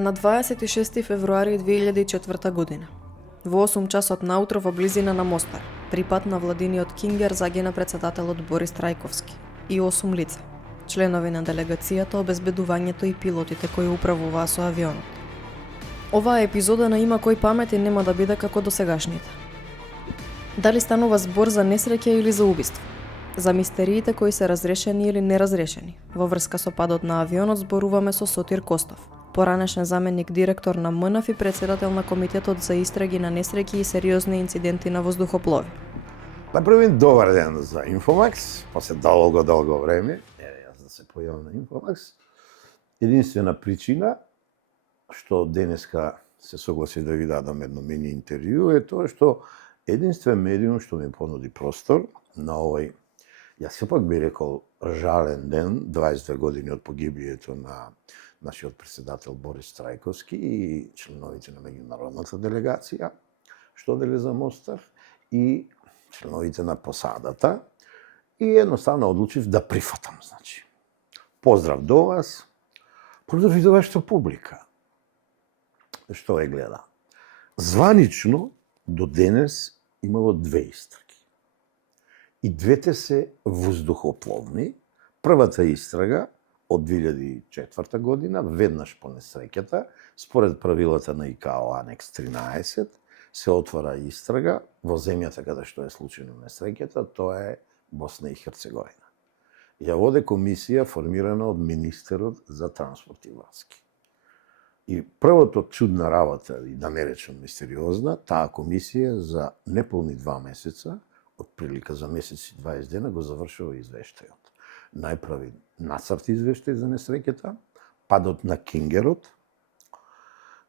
На 26 февруари 2004 година, во 8 часот наутро во близина на Мостар, при пат на владиниот Кингер загина председателот Борис Трајковски и 8 лица, членови на делегацијата, обезбедувањето и пилотите кои управуваа со авионот. Оваа епизода на Има кој памети нема да биде како досегашните. Дали станува збор за несреќа или за убиство? За мистериите кои се разрешени или неразрешени. Во врска со падот на авионот зборуваме со Сотир Костов, поранешен заменик директор на МНАФ и председател на Комитетот за истраги на несреќи и сериозни инциденти на воздухоплови. Направим добар ден за Инфомакс, после долго време, јас да се појавам на Инфомакс. Единствена причина што денеска се согласи да ви дадам едно мини интервју е тоа што единствен медиум што ми понуди простор на овој, јас сепак би рекол, жален ден, 22 години од погибието на нашиот председател Борис Трајковски и членовите на меѓународната делегација што деле за Мостар и членовите на посадата, и едноставно одлучив да прифатам, значи. Поздрав до вас, поздрав и до вашата публика што е гледа. Званично до денес имало 2 истраги. И двете се воздухопловни. Првата истрага од 2004 година, веднаш по несреќата, според правилата на ИКАО Анекс 13, се отвора истрага во земјата каде што е случајно несреќата, тоа е Босна и Херцеговина. Ја воде комисија формирана од министерот за транспорт и врски. И првото чудна работа, и да не речем мистериозна, таа комисија за неполни 2 месеца, од прилика за месец и 20 дена, го завршува извештајот. Најправи нацрт извештај за несреќата, падот на Кингерот,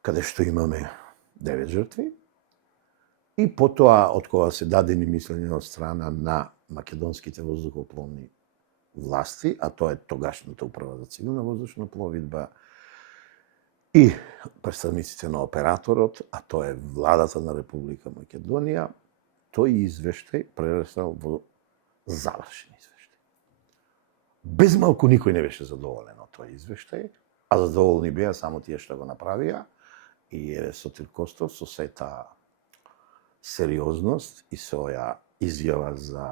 каде што имаме 9 жртви, и потоа од кога се дадени мислења од страна на македонските воздухопловни власти, а тоа е тогашната управа за цивилна воздушна пловидба и представниците на операторот, а тоа е владата на Република Македонија, тој извештај прераснал во завршен извештај. Без малку никој не беше задоволен од тој извештај, а задоволни беа само тие што го направија, и Сотир Костов со сета сериозност и со ја изјава за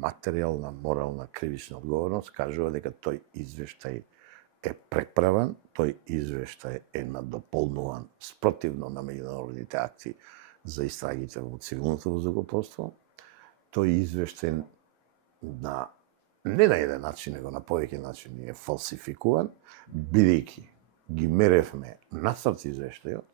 материјална, морална, кривична одговорност, кажува дека тој извештај е преправен, тој извештај е надополнуван спротивно на меѓународните акти за истрагите во цивилното воздухопловство. Тој извештај не на еден начин, него на повеќе начини е фалсификуван, бидејќи ги меревме нацрт извештајот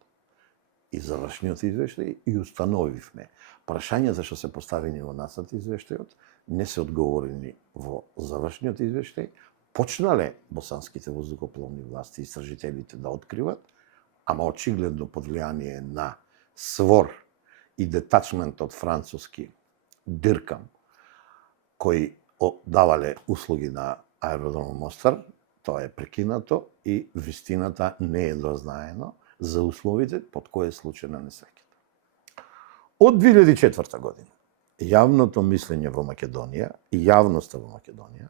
и завршниот извештај и установивме прашањата што се поставени во нацрт извештајот не се одговорени во завршниот извештај. Почнале босанските воздухопловни власти и истражителите да откриват, ама очигледно под влијание на СВОР и детачмент од француски Диркам, кои давале услуги на аеродром Мостар, тоа е прекинато и вистината не е дознаено за условите под кои е случајна несреќата. Од 2004 година, јавното мислење во Македонија и јавноста во Македонија,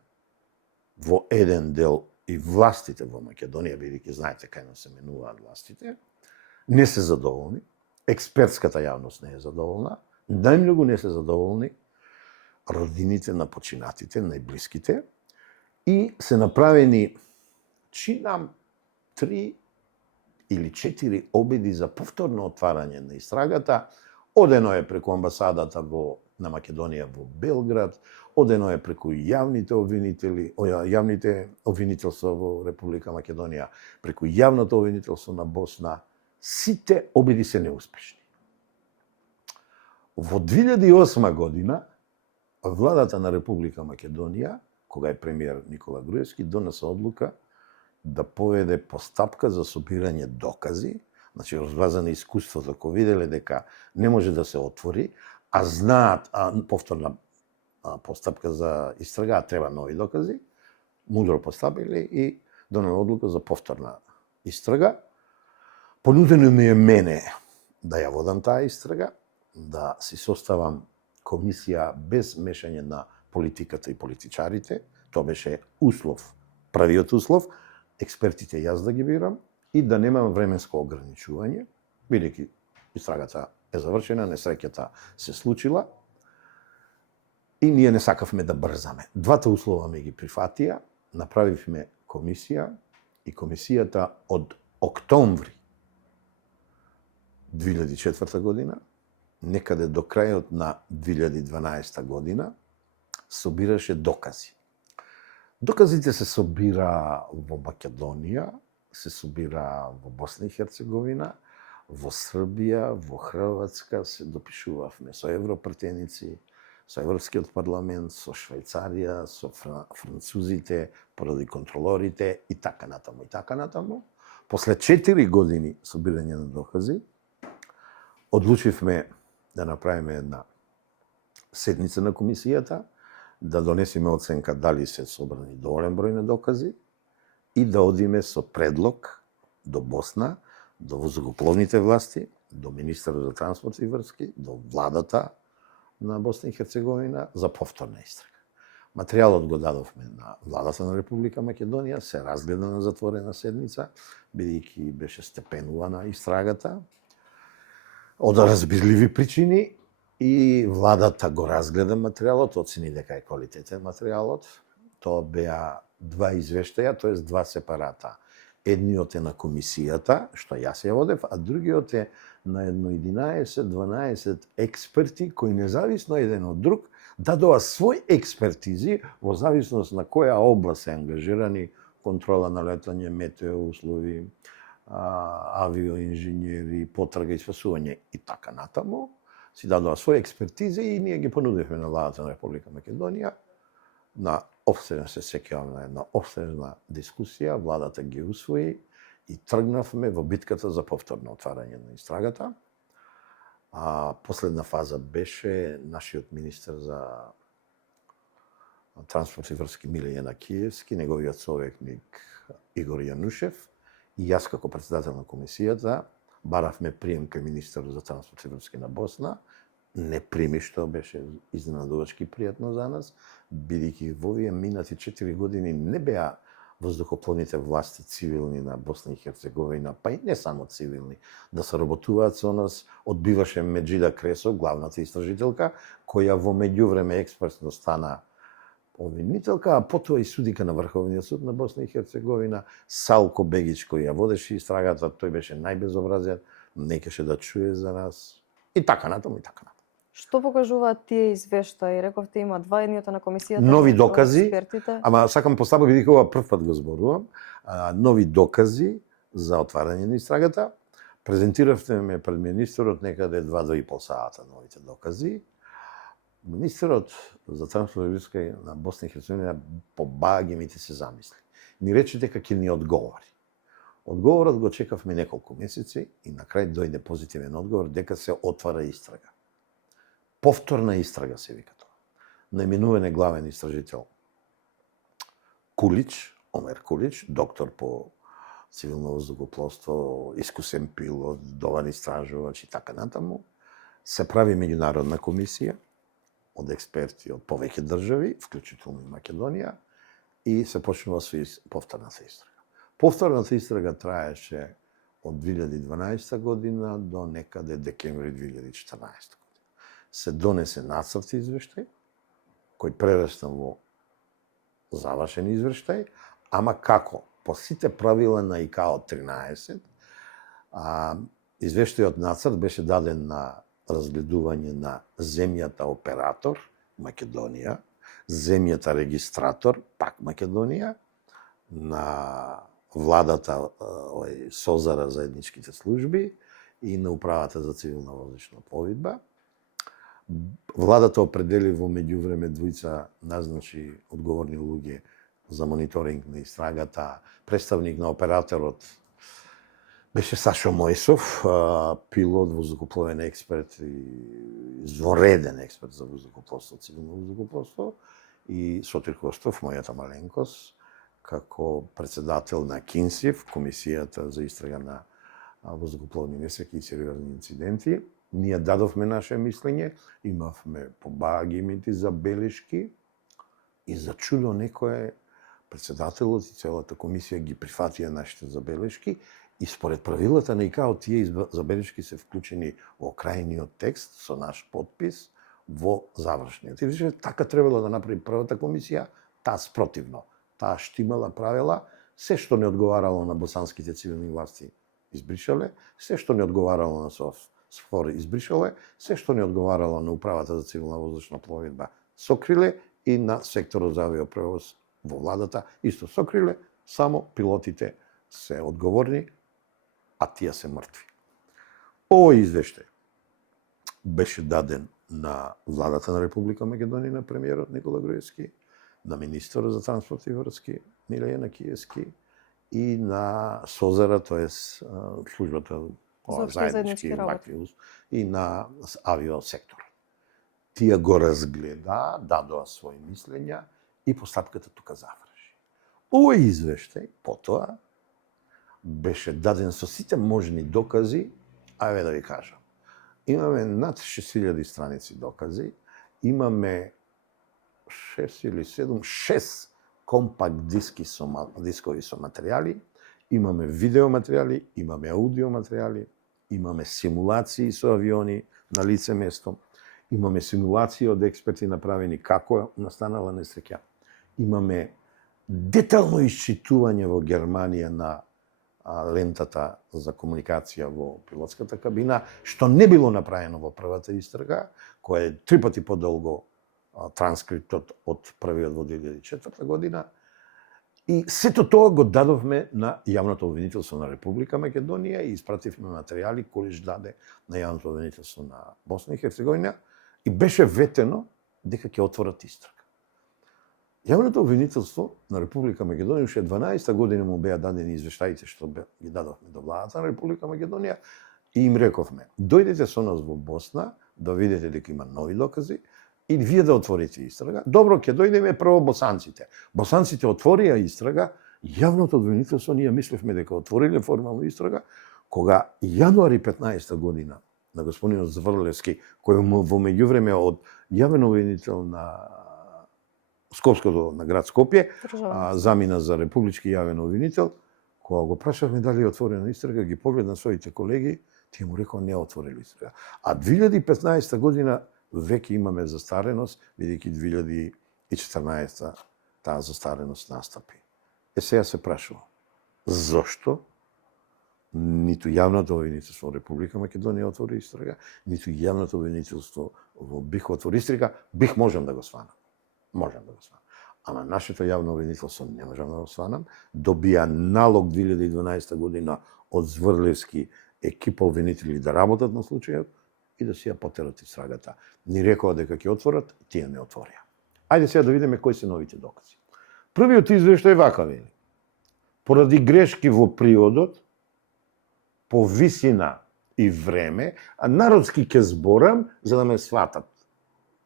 во еден дел и властите во Македонија, бидејќи знаете кај нас се менуваат властите, не се задоволни, експертската јавност не е задоволна, најмногу не се задоволни родините на починатите, најблиските, и се направени, чинам, 3 или 4 обиди за повторно отварање на истрагата. Одено е преку амбасадата на Македонија во Белград, одено е преку јавните обвинителства во Република Македонија, преку јавното обвинителство на Босна. Сите обиди се неуспешни. Во 2008 година, владата на Република Македонија, кога е премиер Никола Груевски, донесе одлука да поведе постапка за собирање докази, значи разбаза на искуството, кога виделе дека не може да се отвори, а знаат повторна постапка за истрага, треба нови докази, мудро постапиле и донесе одлука за повторна истрага. Понудено ми е мене да ја водам таа истрага, да си составам комисија без мешање на политиката и политичарите. Тоа беше услов, првиот услов, експертите јас да ги бирам, и да нема временско ограничување, бидејќи истрагата е завршена, несреќата се случила и ние не сакавме да брзаме. Двата услова ме ги прифатија, направивме комисија и комисијата од октомври 2004 година, некаде до крајот на 2012 година, собираше докази. Доказите се собира во Македонија, се собира во Босна и Херцеговина, во Србија, во Хрватска, се допишувавме со европратеници, со Европскиот парламент, со Швајцарија, со французите, поради контролорите и така натаму и така натаму. После 4 години собирање на докази, одлучивме да направиме една седница на комисијата, да донесеме оценка дали се собрани доволен број на докази и да одиме со предлог до Босна, до воздухопловните власти, до министерот за транспорт и врски, до владата на Босна и Херцеговина за повторна истрага. Материјалот го дадовме на владата на Република Македонија, се разгледа на затворена седница, бидејќи беше степенувана истрагата од разбирливи причини и владата го разгледа материјалот, оцени дека е квалитетен материјалот. Тоа беа два извештаја, т.е. два сепарата. Едниот е на комисијата, што јас ја водев, а другиот е на едно 11-12 експерти кои независно еден од друг дадоа свој експертизи во зависност на која област се ангажирани, контрола на летање, метео услови, авиоинженери, потрага и спасување и така натаму. Си дадоа свој експертизи и ние ги понудивме на владата на Република Македонија на обстежна, се сеќавам на една обстежна дискусија, владата ги усвои и тргнавме во битката за повторно отварање на истрагата. Последна фаза беше нашиот министер за транспорт и врски Миле Јанакиевски, неговиот советник Игор Јанушев и јас како председател на комисијата баравме прием кај министерот за транспорт и врски на Босна. Не прими, што беше изненадувачки пријатно за нас, бидејќи во овие минати 4 години не беа воздухопловните власти цивилни на Босна и Херцеговина, па и не само цивилни, да соработуваат со нас. Одбиваше Меджида Кресов, главната истражителка, која во меѓувреме експертно стана обвинителка, а потоа и судика на Врховниот суд на Босна и Херцеговина, Салко Бегич, кој ја водеше истрагата, тој беше најбезобразен, некеше да чуе за нас, и така натаму, и така натаму. Што покажуваат тие извештаи? Рековте има два, едниот на комисијата. Нови докази, експертите. ама сакам поставам, бидејќи ова прв пат го зборувам, нови докази за отварање на истрагата. Презентиравте ме пред министерот некаде 2-2,5 сата новите докази. Министерот за транспорт и врска на Босна и Херцеговина побаги ми се замисли. Ни рече дека ќе ни одговори. Одговорот го чекавме неколку месеци и на крај дојде позитивен одговор дека се отвара истрага. Повторна истрага се вика тоа. Наименуван е главен истражител Кулич, Омер Кулич, доктор по цивилно воздухопловство, искусен пилот, довар истражувач и така натаму. Се прави меѓународна комисија од експерти од повеќе држави, вклучително и Македонија, и се почнува со повторната истрага. Повторната истрага траеше од 2012 година до некаде декември 2014 година. Се донесе нацрт извештај, кој прерасна во завршен извештај, ама како? По сите правила на ИКАО 13, извештајот нацрт беше даден на разгледување на земјата оператор, Македонија, земјата регистратор, пак Македонија, на владата Созара заедничките служби и на управата за цивилна воздушна пловидба. Владата определи во меѓувреме двојца назначи одговорни луѓе за мониторинг на истрагата. Представник на операторот беше Сашо Мојсов, пилот, воздухопловен експерт и извореден експерт за воздухопловство, цивилно воздухопловство, и Сотир Костов, мојата маленкост, како председател на КИНСИВ, комисијата за истрага на воздухопловни несреќи и сериозни инциденти. Ние дадовме наше мислење, имавме побагимити забелешки и за чудо некој председателот и целата комисија ги прифатија нашите забелешки И според правилата на ИКАО тие забелешки се вклучени во крајниот текст со наш подпис во завршниот. И више, така требало да направи првата комисија, таа спротивно. Таа штимала правила, се што не одговарало на босанските цивилни власти избришале, се што не одговарало на СФОР избришале, се што не одговарало на Управата за цивилна воздушна пловидба сокриле и на секторот за авиопревоз во владата исто сокриле, само пилотите се одговорни, а тие се мртви. Овој извештај беше даден на владата на Република Македонија, на премиерот Никола Груевски, на министерот за транспорт и врски Милејана Киевски и на СОЗАРа, тоест службата заеднички работи и на авиосектор. Тие го разгледа, дадоа своји мислења и постапката тука заврши. Овој извештај потоа беше даден со сите можни докази, ајде да ви кажам. Имаме над 6000 страници докази, имаме 6 или 7, 6 компакт дискови со материјали, имаме видео материјали, имаме аудио материјали, имаме симулации со авиони на лице место, имаме симулации од експерти направени како настанала несреќа. Имаме детално исчитување во Германија на лентата за комуникација во пилотската кабина, што не било направено во првата истрага, која е 3 пати подолго транскриптот од првиот во 2004 година. И сето тоа го дадовме на јавното обвинителство на Република Македонија и испративме материјали колиш даде на јавното обвинителство на Босна и Херцеговина и беше ветено дека ќе отворат истрага. Јавното обвинителство на Република Македонија уште 12 година му беа дадени извештаите што ги дадовме до владата на Република Македонија и им рековме: дојдете со нас во Босна да видите дека има нови докази и вие да отворите истрага. Добро, ќе дојдеме прво босанците. Босанците отворија истрага, јавното обвинителство ние мислевме дека отвориле формално истрага, кога јануари 15 година на господинот Зврлевски, кој во меѓувреме од јавен обвинител на Скопското, на град Скопје, замина за републички јавен обвинител, кога го прашавме дали е отворена истрага, ги погледна своите колеги, тие му рекоа не отворили истрага. А 2015 година веќе имаме застареност, бидејќи 2014 таа застареност настапи. Сега се прашува, зошто ниту јавното обвинителство во Република Македонија отвори истрага, ниту јавното обвинителство во БИХ отвори истрага, БИХ можам да го сванам. Можам да го сванам. Ама нашето јавно обвинителство не можам да го сванам. Добија налог 2012 година од Зврлевски екипа обвинители да работат на случајот и да си ја потерат истрагата. Ни рекоа дека ќе отворат, тие не отворија. Ајде сега да видиме кои се новите докази. Првиот извештај вака вели: поради грешки во приодот, по висина и време, а народски ќе зборам за да ме сватат,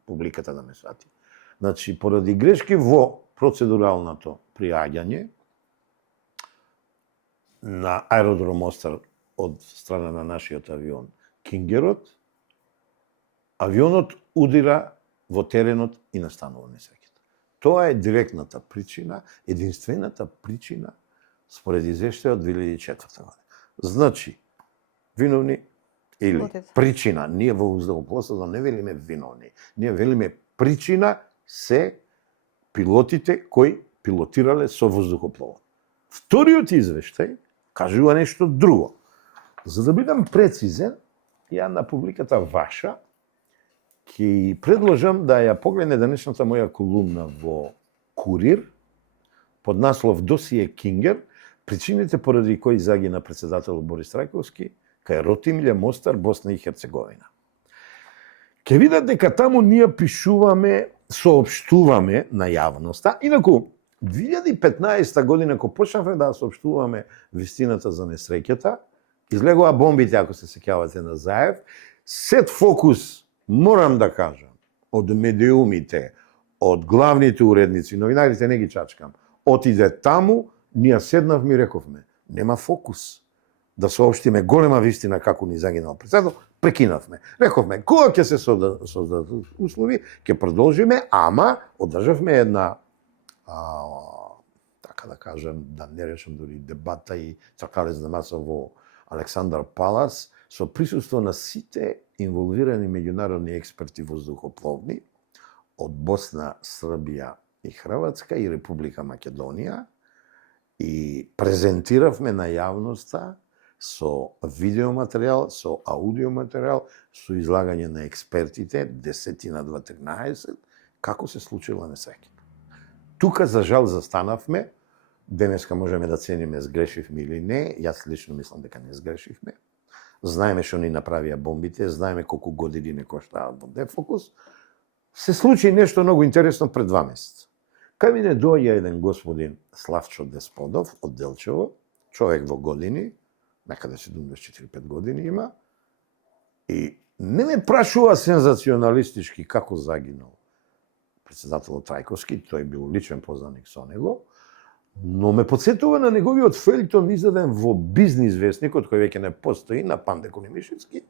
публиката да ме свати. Значи, поради грешки во процедуралното приаѓање на аеродром Мостар од страна на нашиот авион Кингерот, авионот удира во теренот и настанува несреќата. Тоа е директната причина, единствената причина според извештајот од 2004 година. Значи, виновни или причина, ние во воздухопловството не велиме виновни, ние велиме причина се пилотите кои пилотирале со воздухопловот. Вториот извештај кажува нешто друго. За да бидам прецизен, ја на публиката ваша ќе предложам да ја погледне денешната моја колумна во Курир под наслов Досие Кингер, причините поради кои загина председателот Борис Трајковски кај Ротимље, Мостар, Босна и Херцеговина. Ќе видат дека таму ние пишуваме, соопштуваме на јавноста. Инаку, 2015 година, кога почнавме да соопштуваме вистината за несреќата, излегоа бомбите, ако се сеќавате на Заев, сет фокус, морам да кажам, од медиумите, од главните уредници, новинарите не ги чачкам, отиде таму, ние седнавме и рековме, нема фокус да соопштиме голема вистина како ни загинал председател, прекинавме. Рековме, кога ќе се создадат услови, ќе продолжиме, ама одржавме една така да кажем, да не речем дури дебата и цакалец на маса во Александар Палас, со присуство на сите инволвирани меѓународни експерти воздухопловни од Босна, Србија и Хрватска и Република Македонија и презентиравме на јавноста со видеоматеријал, со аудиоматеријал, со излагање на експертите, 10 на 2-13, како се случила несреќата. Тука, за жал, застанавме. Денеска можеме да цениме сгрешивме или не. Јас лично мислам дека не сгрешивме. Знаеме што ни направија бомбите, знаеме колку години не коштаат во Дефокус. Се случи нешто многу интересно пред 2 месеца. Кај мене доаѓа еден господин Славчо Десподов од Делчево, човек во години, некаде 74-5 години има, и не ме прашува сензационалистички како загинал председателот Трајковски, тој бил личен познаник со него, но ме подсетува на неговиот фелтон издаден во Бизнис вестникот, кој веќе не постои, на Панде Колимишицки.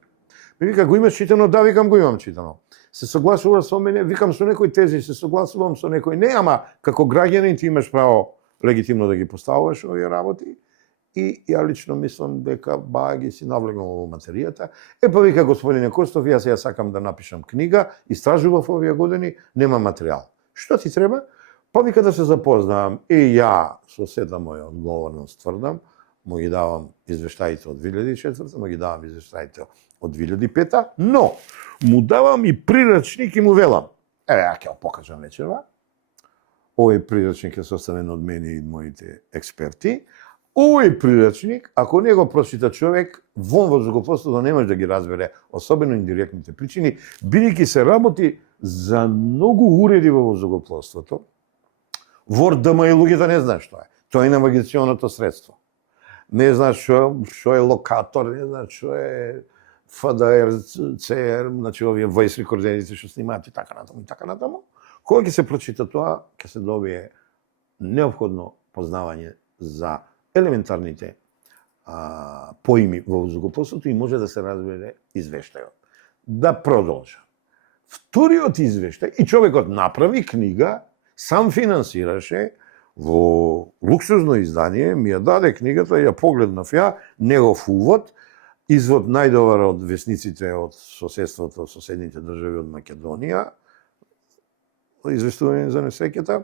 Ми вика, го имаш читано? Да, викам, го имам читано. Се согласува со мене? Викам, со некои тези се согласувам, со некои не, ама како граѓанин ти имаш право легитимно да ги поставуваш овие работи. И ја лично мислам дека ги си навлегнал во материјата. Па вика, господине Костов, јас ја сакам да напишам книга, истражував овие години, нема материјал. Што ти треба? Па вика да се запознавам. И ја со сета моја одговорност тврдам, му ги давам извештаите од 2004, му ги давам извештаите од 2005, но му давам и прирачник и му велам. Ја ќе го покажам вечерва. Овој прирачник е составен од мене и моите експерти. Овој прирачник, ако не го прочита човек, вон во воздухопловството не може да ги разбере, особено индиректните причини, бидејќи се работи за многу уреди во воздухопловството. ВОРДМ и луѓето не знаат што е. Тоа е навигационото средство. Не знаат што е локатор, не знаат што е ФДР, ЦР, значи овие voice рекордерите што снимаат и така натаму и така натаму. Кога ќе се прочита тоа, ќе се добие неопходно познавање за елементарните поими во воздухопловството и може да се разбере извештајот. Да продолжам. Вториот извештај, и човекот направи книга, сам финансираше во луксузно издание, ми ја даде книгата, ја погледнав ја, негов увод, извод најдобар од весниците од соседството, соседните држави од Македонија, извештување за несреќата,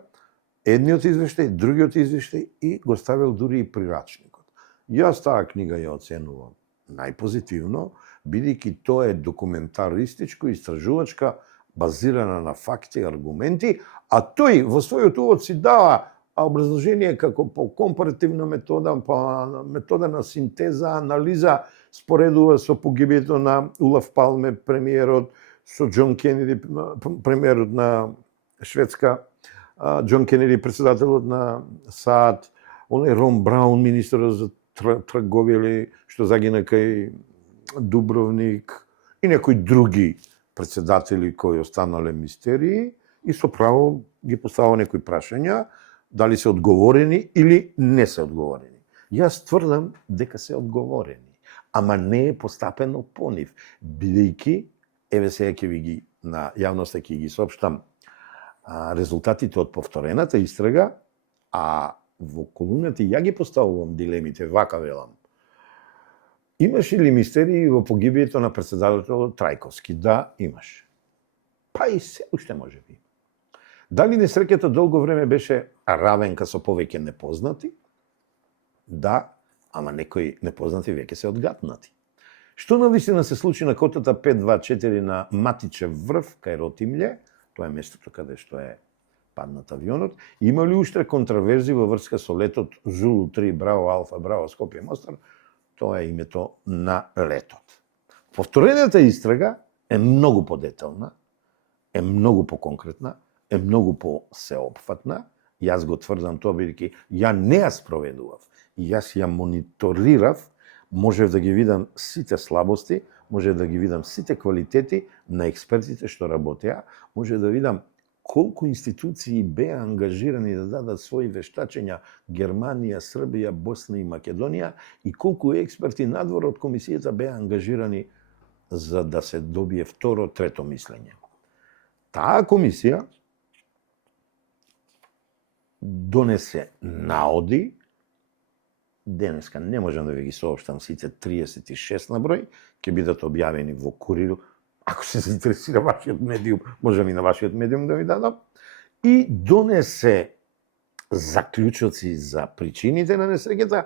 едниот извештај, другиот извештај и го ставил дури и прирачникот. Јас таа книга ја оценувам најпозитивно, бидејќи тоа е документаристичко, истражувачка, базирана на факти и аргументи, а тој во својот увод си дава образложение како по компаративна метода, по метода на синтеза, анализа, споредува со погибењето на Олаф Палме, премиерот, со Џон Кенеди, премиерот на Шведска, Џон Кенеди, председателот на САД, оној Рон Браун, министерот за трговија, што загина кај Дубровник, и некои други председатели кои останале мистерии, и со право ги поставува некои прашања, дали се одговорени или не се одговорени. Јас тврдам дека се одговорени, ама не е постапено по нив, бидејќи, еве сега ќе ви ги на јавноста ќе ги соопштам резултатите од повторената истрага, а во колумната ја ги поставувам дилемите, вака велам. Имаше ли мистерии во погибието на председателот Трајковски? Да, имаш. Па и се уште може би. Дали несреќата долго време беше равенка со повеќе непознати? Да, ама некои непознати веќе се одгатнати. Што навистина се случи на котата 524 на Матичев врв, кај Ротимље, тоа е местото каде што е паднат авионот, има ли уште контраверзи во врска со летот Зулу 3, Браво, Алфа, Браво, Скопје, Мостар? Тоа е името на летот. Повторената истрага е многу подетална, е многу поконкретна, е многу посеопфатна. Јас го тврдам тоа, бидејќи ја не ја спроведував, јас ја мониторирав, можев да ги видам сите слабости, можев да ги видам сите квалитети на експертите што работеа, можев да видам колку институции беа ангажирани да дадат своји вештачења Германија, Србија, Босна и Македонија и колку експерти надвор од комисијата беа ангажирани за да се добие второ, трето мислење. Таа комисија донесе наоди, денеска не можам да ви ги соопштам сите 36 на број, ќе бидат објавени во Курир. Ако се заинтересира вашиот медиум, можам и на вашиот медиум да ви дадам. И донесе заклучоци за причините на несреќата,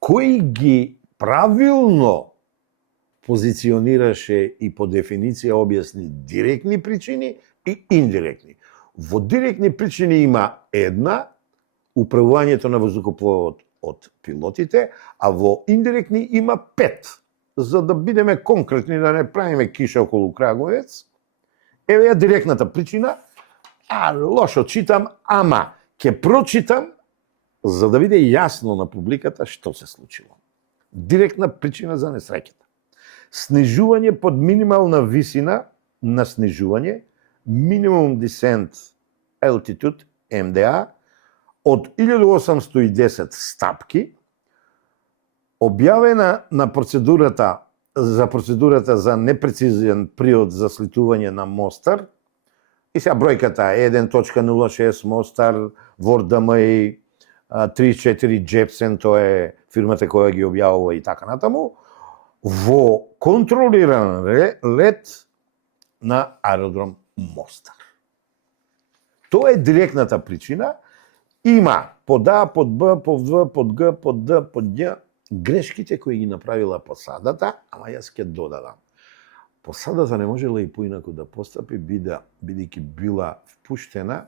кои ги правилно позиционираше и по дефиниција објасни директни причини и индиректни. Во директни причини има една, управувањето на воздухопловот од пилотите, а во индиректни има 5. За да бидеме конкретни, да не правиме киша околу Краговец, еве ја директната причина, лошо читам, ама ќе прочитам за да биде јасно на публиката што се случило. Директна причина за несреќата. Снижување под минимална висина на снижување, minimum descent altitude, MDA, од 1810 стапки, објавена на процедурата за непрецизен приод за слетување на Мостар, и сега бројката 1.06 Мостар, WorldDMI 34 Jepsen, тоа е фирмата која ги објавува и така натаму, во контролиран лет на аеродром Мостар. Тоа е директната причина. Има под А, под Б, под В, под Г, под Д, под Ѓ, грешките кои ги направила посадата, ама јас ќе додадам. Посадата не можела и поинаку да постапи, бидејќи била впуштена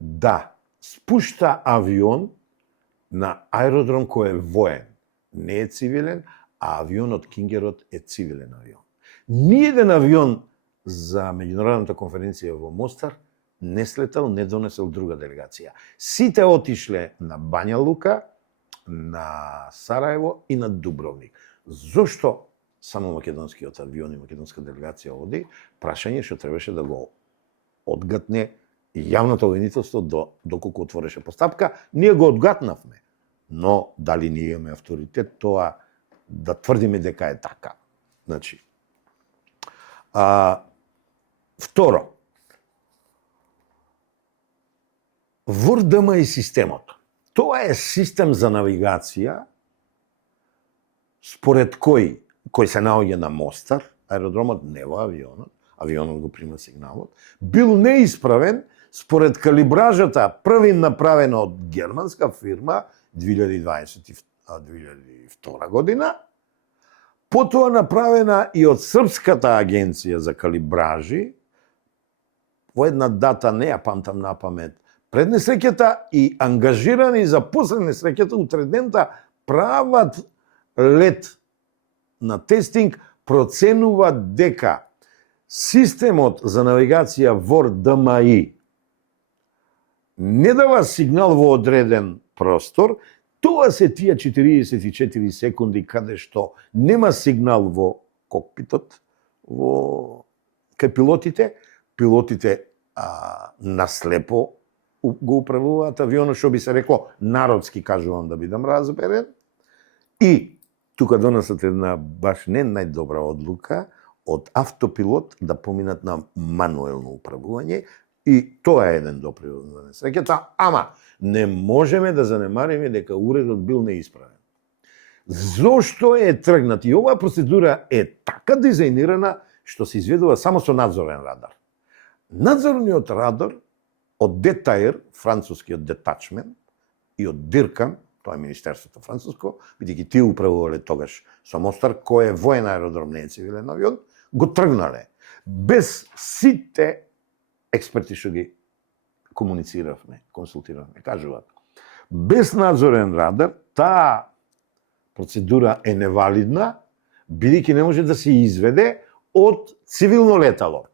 да спушта авион на аеродром кој е воен. Не е цивилен, а авионот Кингерот е цивилен авион. Ниеден авион за меѓународната конференција во Мостар не слетал, не донесел друга делегација. Сите отишле на Бања Лука, на Сараево и на Дубровник. Зошто само македонскиот авион и македонска делегација оди? Прашање што требаше да го одгатне јавното обвинителство доколку отвореше постапка. Ние го одгатнавме, но дали ние имаме авторитет тоа да тврдиме дека е така? Значи, второ, WorldDMI системот. Тоа е систем за навигација според кој се наоѓа на Мостар, аеродромот не во авионот, авионот го прима сигналот, бил неисправен според калибражата први направена од германска фирма 2022 година, потоа направена и од Српската агенција за калибражи, во една дата не ја памтам на памет, пред несреќата и ангажирани за после несреќата утредента прават лет на тестинг, проценува дека системот за навигација WorldDMI не дава сигнал во одреден простор, тоа се тие 44 секунди каде што нема сигнал во кокпитот, кај пилотите наслепо го управуваат авионот, што би се рекло, народски кажувам да бидам разберен. И тука донесат една баш не најдобра одлука од автопилот да поминат на мануелно управување, и тоа е еден допринос на несреќата, ама не можеме да занемариме дека уредот бил неисправен. Зошто е тргнат? И оваа процедура е така дизајнирана што се изведува само со надзорен радар. Надзорниот радар од Детаир, францускиот детачмент, и од Диркам, тоа е Министерството француско, бидејќи тие управувале тогаш со Мостар, кој е воен аеродром, не е цивилен авион, го тргнале. Без сите експерти што ги комунициравме, консултиравме, кажуваат. Без надзорен радар, таа процедура е невалидна, бидејќи не може да се изведе од цивилно летало.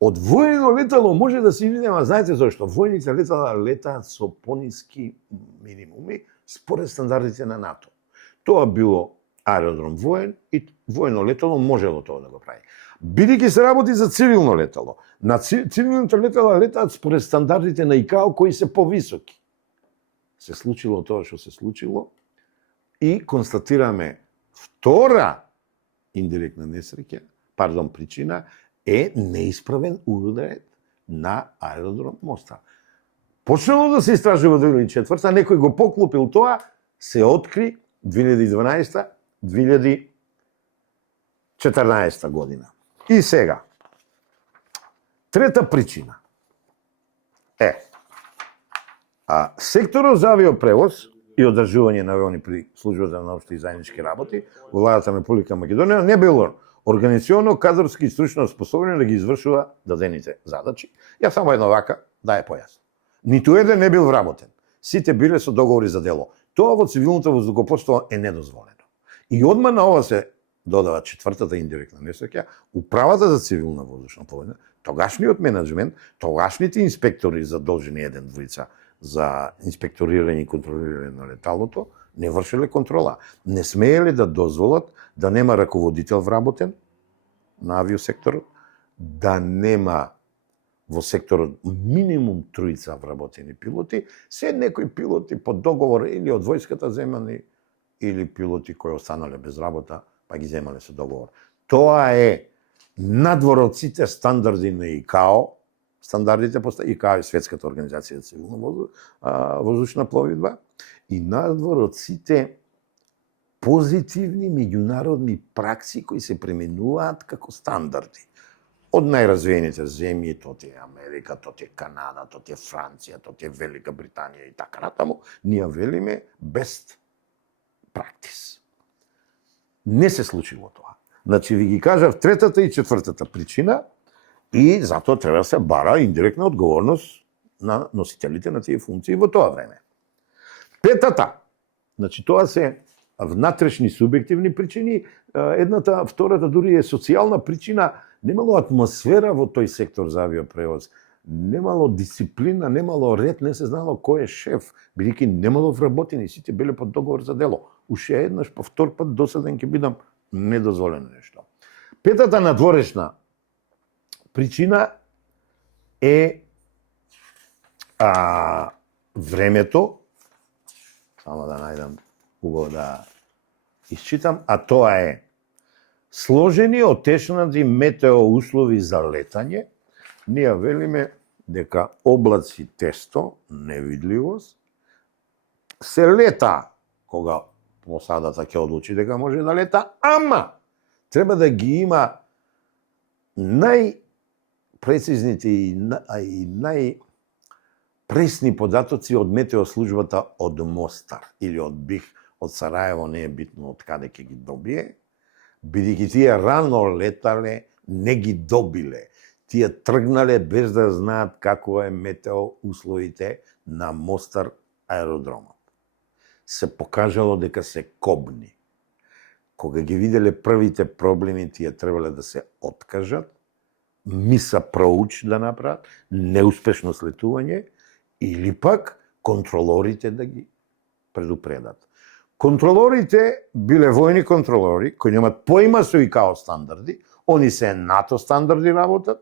Од воено летало може да се изведе, ама знаете зашто? Војните летала летаат со пониски минимуми според стандардите на НАТО. Тоа било аеродром воен и воено летало можело тоа да го прави. Бидејќи се работи за цивилно летало, на цивилното летало летаат според стандардите на ИКАО кои се повисоки. Се случило тоа што се случило и констатираме втора индиректна причина е неисправен уред на аеродром Мостар. Почнало да се истражува 2004, некој го поклопил тоа, се откри 2012-2014 година. И сега, трета причина е секторот за авиопревоз и одржување на авиони при службата за научни и заеднички работи во владата на Република Македонија не било организационо, кадрски и стручно способен да ги извршува дадените задачи. Ја само една вака да е појасно. Ниту еден не бил вработен. Сите биле со договори за дело. Тоа во цивилното воздухопловство е недозволено. И одма на ова се додава четвртата индиректна несреќа, управата за цивилна воздушна пловење, тогашниот менеджмент, тогашните инспектори задолжени еден двојца за инспекторирање и контролирање на леталото, не вршеле контрола. Не смееле да дозволат да нема раководител вработен на авиосекторот, да нема во секторот минимум тројца вработени пилоти, се некои пилоти по договор или од војската земани, или пилоти кои останале без работа, па ги земале со договор. Тоа е надвор од сите стандарди на ИКАО, стандардите ИКАО е Светската организација за цивилна воздушна пловидба, и надвор од сите позитивни меѓународни пракси кои се применуваат како стандарди. Од најразвиените земји, тоа е Америка, тоа е Канада, тоа е Франција, тоа е Велика Британија и така натаму, ние велиме best practice. Не се случило тоа. Значи, ви ги кажав третата и четвртата причина и затоа треба да се бара индиректна одговорност на носителите на тие функции во тоа време. Петата, значи тоа се внатрешни субјективни причини, втората дури е социјална причина. Немало атмосфера во тој сектор за авиопревоз, немало дисциплина, немало ред, не се знало кој е шеф, бидејќи немало вработени, сите биле под договор за дело. Уште еднаш, по втор пат досаден ќе бидам недозволено нешто. Петата надворешна причина е времето, само да најдам убаво да исчитам, а тоа е сложени, отешнати метеоуслови за летање. Ние велиме дека облаци тесто, невидливост, се лета кога посадата ќе одлучи дека може да лета, ама треба да ги има најпрецизните и најпресни податоци од метеослужбата од Мостар или од Бих, од Сараево, не е битно од каде ќе ги добие, бидејќи тие рано летале, не ги добиле. Тие тргнале без да знаат како е метеоусловите на Мостар аеродромот. Се покажало дека се кобни. Кога ги виделе првите проблеми, тие требале да се откажат, миса проуч да направат, неуспешно слетување, или пак контролорите да ги предупредат. Контролорите биле војни контролори, кои немат поима со ИКАО стандарди, они се НАТО стандарди работат,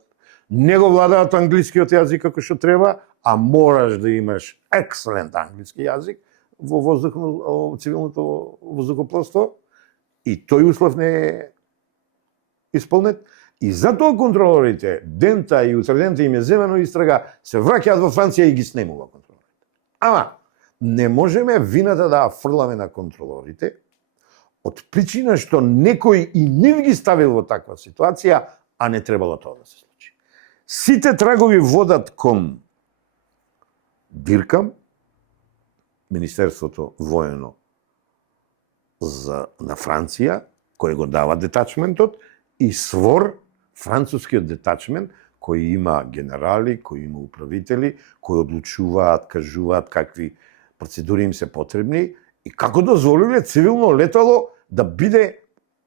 не го владаат англискиот јазик како што треба, а мораш да имаш екселент англиски јазик во цивилното воздухопловство, и тој услов не е исполнет. И затоа контролорите, дента и утредента им е земено истрага, се враќаат во Франција и ги снемува контролорите. Ама, не можеме вината да фрламе на контролорите, од причина што некој и нив ги ставил во таква ситуација, а не требало тоа да се случи. Сите трагови водат кон Диркам, Министерството воено на Франција, кој го дава детачментот, и СВОР, францускиот детачмент, кој има генерали, кој има управители, кои одлучуваат, кажуваат какви процедури им се потребни и како дозволиле цивилно летало да биде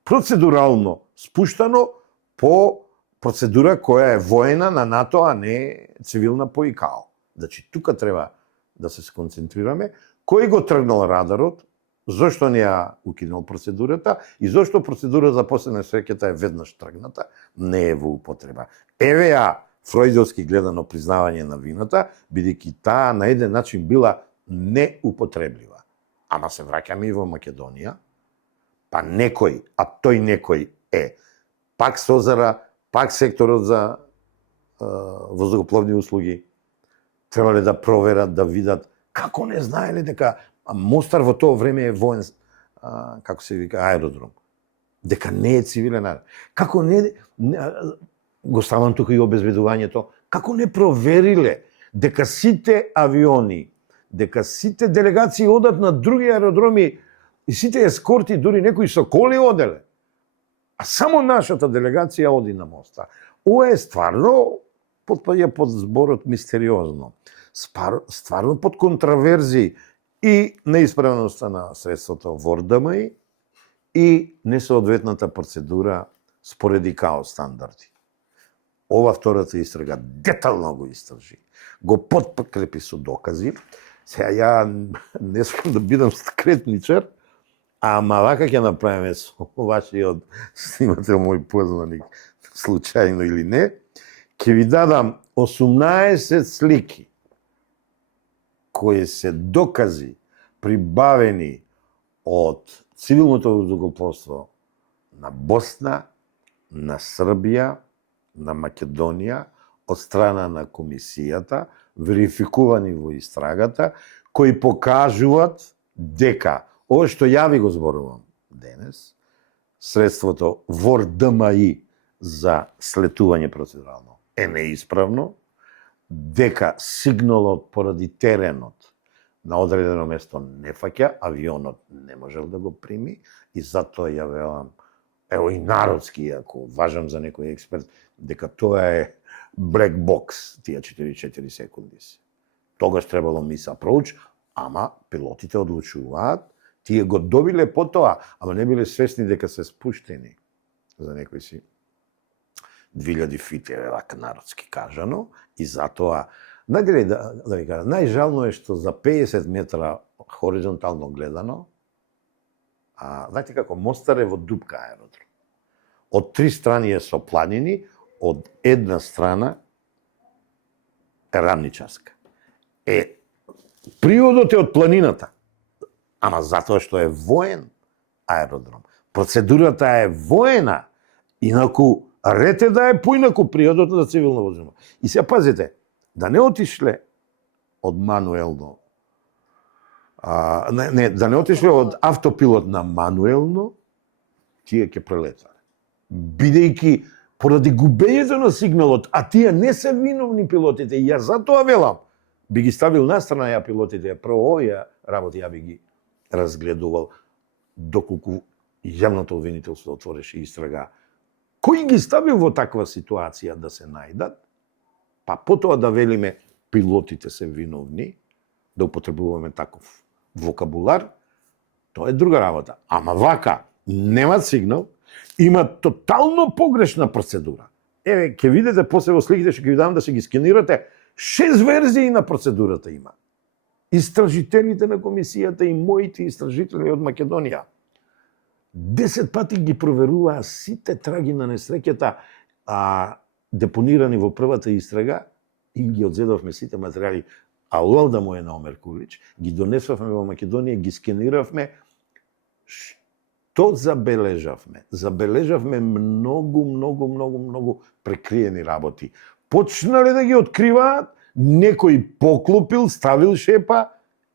процедурално спуштано по процедура која е воена на НАТО, а не цивилна по ИКАО. Значи, тука треба да се сконцентрираме. Кој го тргнал радарот, зошто не ја укинал процедурата и зошто процедура за после несреќата е веднаш тргната, не е во употреба. Еве ја фројдовски гледано признавање на вината, бидејќи таа на еден начин била неупотреблива. Ама се враќаме и во Македонија, па некој, а тој некој е пак Созара, пак секторот за воздухопловни услуги, требале да проверат, да видат како не знаеле дека Мостар во тоа време е воен, како се вика, аеродром. Дека не е цивилен аеродром. Како го ставам тука и обезбедувањето, како не провериле дека сите авиони, дека сите делегации одат на други аеродроми и сите ескорти, дури некои со коли оделе. А само нашата делегација оди на Мостар. Ова е стварно потпаѓа под зборот мистериозно. Стварно под контраверзии и неисправноста на средството ВОРДМИ и несоодветната процедура според ИКАО стандарди. Ова втората истрага детално го истражи, го подкрепи со докази. Сега ја не сакам да бидам скретничар, ама вака ќе направиме со вашиот снимател мој познаник, случајно или не, ќе ви дадам 18 слики кои се докази прибавени од цивилното воздухопловство на Босна, на Србија, на Македонија, од страна на комисијата, верификувани во истрагата, кои покажуваат дека ова што ја ви го зборувам денес, средството ВОРДМИ за слетување процедурално е неисправно, дека сигналот поради теренот на одредено место не фаќа, авионот не можел да го прими и затоа ја велам, ево и народски, ако важам за некој експерт, дека тоа е black box, тие 44 секунди си. Тогаш требало мис approach, ама пилотите одлучуваат, тие го добиле потоа, ама не биле свесни дека се спуштени за некој си 2000 фити, вака народски кажано, и затоа, најделе да ви кажа, најжално е што за 50 метра хоризонтално гледано, знаете како, Мостар е во дупка аеродром. Од три страни е со планини, од една страна е рамничарска. Приодот е од планината, ама затоа што е воен аеродром. Процедурата е воена, инаку ред е да е поинаку приодот за цивилно возило. И се пазите, да не отишле од мануелно, да не отишле од автопилот на мануелно, тие ќе прелетале. Бидејќи поради губењето на сигналот, а тие не се виновни пилотите, и ја затоа велам, би ги ставил настрана ја пилотите, прво овие работи ја би ги разгледувал, доколку јавното обвинителство отвореше истрага. Кој ги ставил во таква ситуација да се најдат, па потоа да велиме пилотите се виновни, да употребуваме таков вокабулар, тоа е друга работа. Ама вака, немат сигнал, има тотално погрешна процедура. Еве, ќе видите после во сликите, што ќе ви дам да се ги скенирате, 6 верзии на процедурата има. Истражителите на комисијата и моите истражители од Македонија 10 пати ги проверуваа сите траги на несреќата, депонирани во првата истрага, и ги одзедовме сите материјали, а лелда му е на Омер Кулич, ги донесовме во Македонија, ги скениравме. Што забележавме? Забележавме многу прекриени работи. Почнале да ги откриваат, некој поклопил, ставил шепа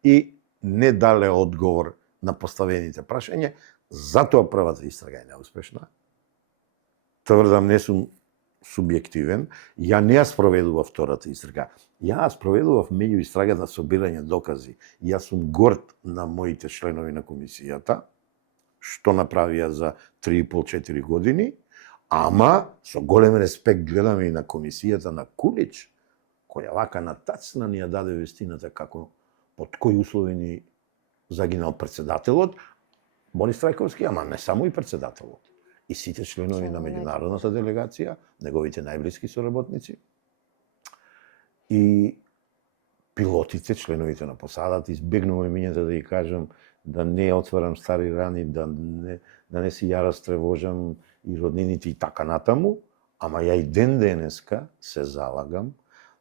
и не дале одговор на поставените прашања. Затоа првата истрага е неуспешна. Тврдам, не сум субјективен. Ја не ја спроведував втората истрага. Ја спроведував меѓу истрагата собирање докази. Јас сум горд на моите членови на комисијата, што направија за 3,5-4 години, ама со голем респект гледаме и на комисијата на Кулич, која вака натацна ни ја даде вестината како под кои услови ни загинал председателот, Борис Трајковски, ама не само и председателот, и сите членови на меѓународната делегација, неговите најблиски соработници, и пилотите, членовите на посадата. Избегнувам имињата да ги кажам, да не отварам стари рани, да не си ја растревожам и роднините и така натаму, ама ја и ден денеска се залагам,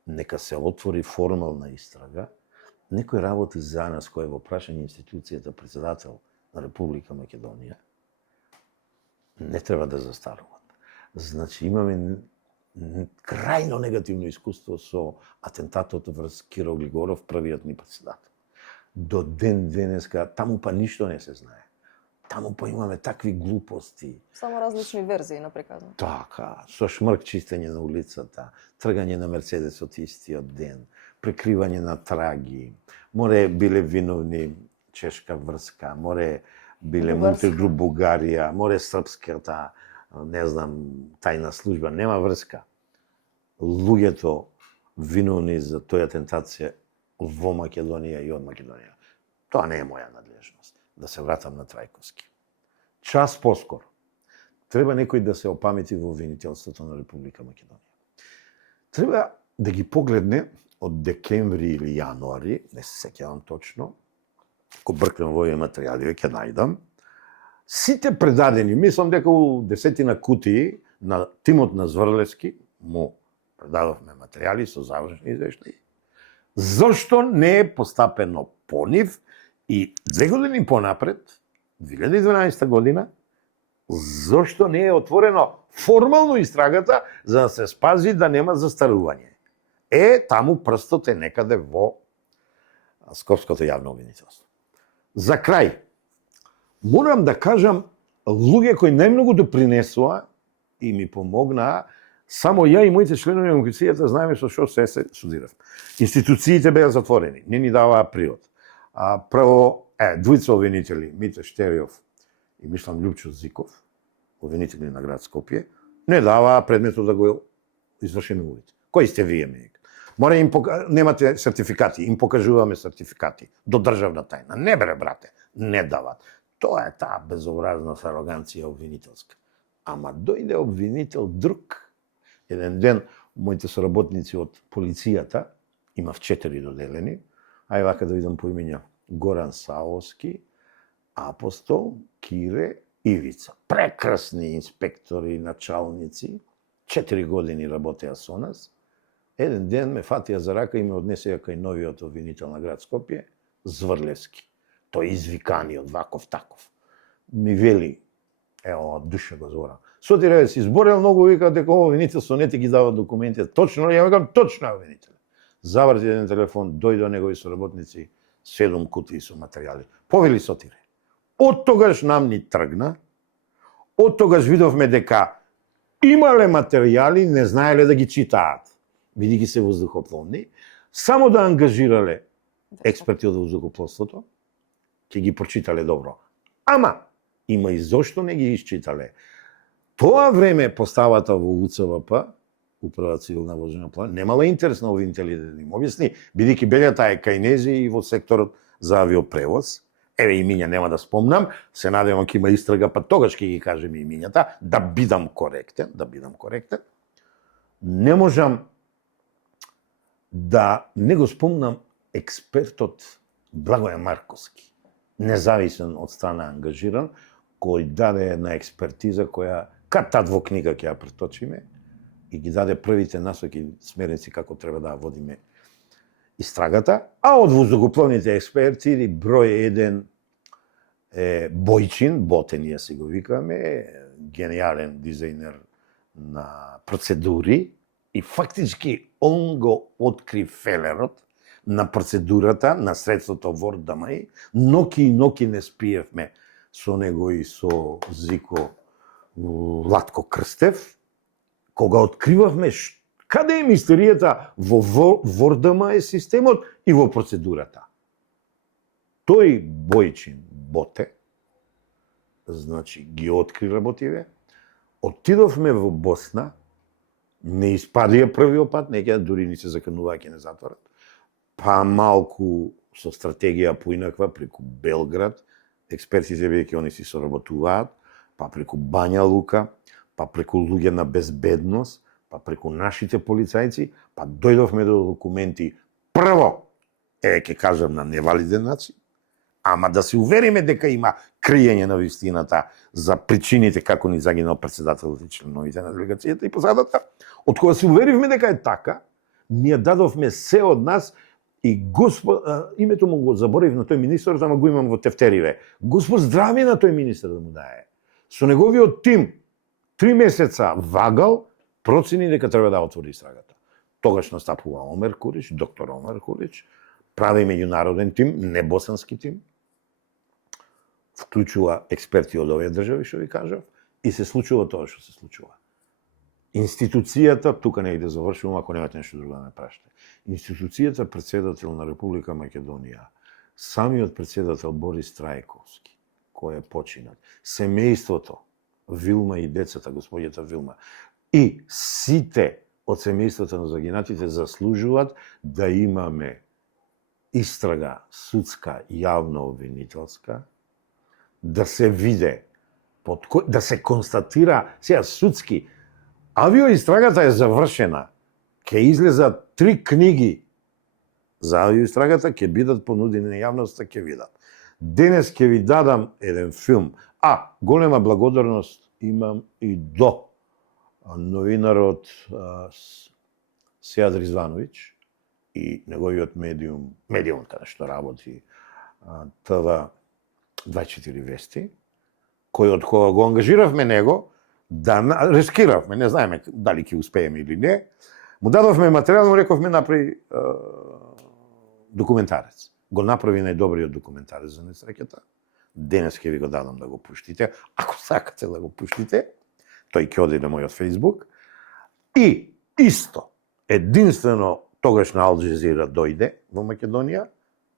нека се отвори формална истрага, некои работи за нас кои во прашање институцијата председател на Република Македонија не треба да застаруват. Значи имаме крајно негативно искуство со атентатот врз Киро Глигоров, првиот ни председател. До ден денеска таму па ништо не се знае. Таму па имаме такви глупости. Само различни верзии на приказно. Така, со шмрк чистење на улицата, тргање на Мерцедесот истиот ден, прикривање на траги, море биле виновни чешка врска, море биле мултигруп Бугарија, море српската, не знам, тајна служба, нема врска. Луѓето виновни за тој атентат се во Македонија и од Македонија. Тоа не е моја надлежност. Да се вратам на Трајковски. Час поскоро треба некој да се опамети во обвинителството на Република Македонија. Треба да ги погледне од декември или јануари, не се сеќавам точно, ко бркнам во овие материјали, ќе најдам, сите предадени, мислам дека у 10 кутии на тимот на Зврлевски му предадовме материјали со завршни извештаи. Зошто не е постапено по нив и 2 години понапред, 2012 година, зошто не е отворено формално истрагата за да се спази да нема застарување? Таму прстот е некаде во Скопското јавно обвинителство. За крај, морам да кажам, луѓе кои најмногу допринесоа и ми помогнаа, само ја и моите членови на комисијата знаеме со што се судирав. Институциите беа затворени, не ни даваа прилог. Прво, двојца обвинители, Мите Штериов и мислам Љупчо Зиков, обвинители на град Скопје, не даваа предметот да го извршиме увид. Кои сте вие, ми? Мора им немате сертификати, им покажуваме сертификати до државна тајна. Не бре, брате, не дават. Тоа е таа безобразност, ароганција обвинителска. Ама дојде обвинител друг. Еден ден моите соработници од полицијата, имав 4 доделени, ај вака да видам по имења, Горан Саовски, Апостол, Кире, Ивица. Прекрасни инспектори, началници, 4 години работеа со нас. Еден ден ме фатија за рака и ме однесеа кај новиот обвинител на град Скопје, Зврлевски. Тој извиканиот ваков таков. Ми вели, ево, душа го зборам. Сотире си изборел многу, вика дека овој обвинител со не ти ги дава документи. Точно ли? Ја викам, точно е обвинител. Заврти еден телефон, дојде до негови соработници, 7 кутии со материјали. Повели Сотире. Од тогаш нам ни тргна, од тогаш видовме дека имале материјали, не знаеле да ги читаат, бидејќи се воздухопловни, само да ангажирале експерти од воздухопловството, ќе ги прочитале добро. Ама, има и зошто не ги исчитале. Тоа време поставата во УЦВП, Управа цивилна возвршна план, немала интерес на обвинителите да им објасни, бидејќи беле таа кајнези и во секторот за авиопревоз. Еве имиња нема да спомнам, се надевам ќе има истрага, па тогаш ќе ги кажем имињата, да бидам коректен. Не можам да не го спомнам експертот Благоје Марковски, независен од страна ангажиран, кој даде една експертиза која кад-тад во книга ќе ја преточиме и ги даде првите насоки, смерници како треба да водиме истрагата, а од воздухопловните експерти број 1 е Бојчин, Боте ние си го викаме, гениален дизајнер на процедури и фактички он го откри фелерот на процедурата, на средството Вордамај, ноки не спиевме со него и со Зико Латко Крстев, кога откривавме каде е мистеријата во Вордамај системот и во процедурата. Тој Бојчин Боте, значи ги откри работиве, отидовме во Босна, не испадија првиот пат, неќа дури ни се закануваа ќе не затворат, па малку со стратегија поинаква преку Белград, експертите бидејќи они си соработуваат, па преку Бања Лука, па преку луѓе на безбедност, па преку нашите полицајци, па дојдовме до документи прво, ќе кажам на невалиден начин, ама да се увериме дека има криење на вистината за причините како ни загинал председателот и членовите на делегацијата и позадата. Од кога се уверивме дека е така, ние дадовме се од нас и името му го заборив на тој министр, ама го имам во тефтериве. Господ здравје на тој министр да му дае. Со неговиот тим 3 месеца вагал процени дека треба да отвори истрагата. Тогаш настапува Омер Кулич, доктор Омер Кулич, прави меѓународен тим, не босански тим, вклучува експерти од овие држави, што ви кажав, и се случува тоа што се случува. Институцијата, тука негде завршувам, ако немате нешто друго да ме прашате. Институцијата председател на Република Македонија, самиот председател Борис Трајковски, кој е починат, семејството, Вилма и децата, господјата Вилма, и сите од семејството на загинатите заслужуваат да имаме истрага судска, јавно обвинителска, да се виде, да се констатира, сега судски, авиоистрагата е завршена, ќе излезат 3 книги за авиоистрагата, ќе бидат понудени на јавноста, ќе видат. Денес ќе ви дадам еден филм, голема благодарност имам и до новинарот Сејад Ризвановиќ и неговиот медиум каде што работи ТВ 24 Вести, кој од кога го ангажиравме него, рискиравме, не знаеме дали ќе успееме или не, му дадовме материјал, му рековме направи документарец. Го направи најдобриот документарец за несреќата. Денес ќе ви го дадам да го пуштите. Ако сакате да го пуштите, тој ќе оди на мојот Facebook. И исто, единствено тогаш на Ал Джазира дојде во Македонија,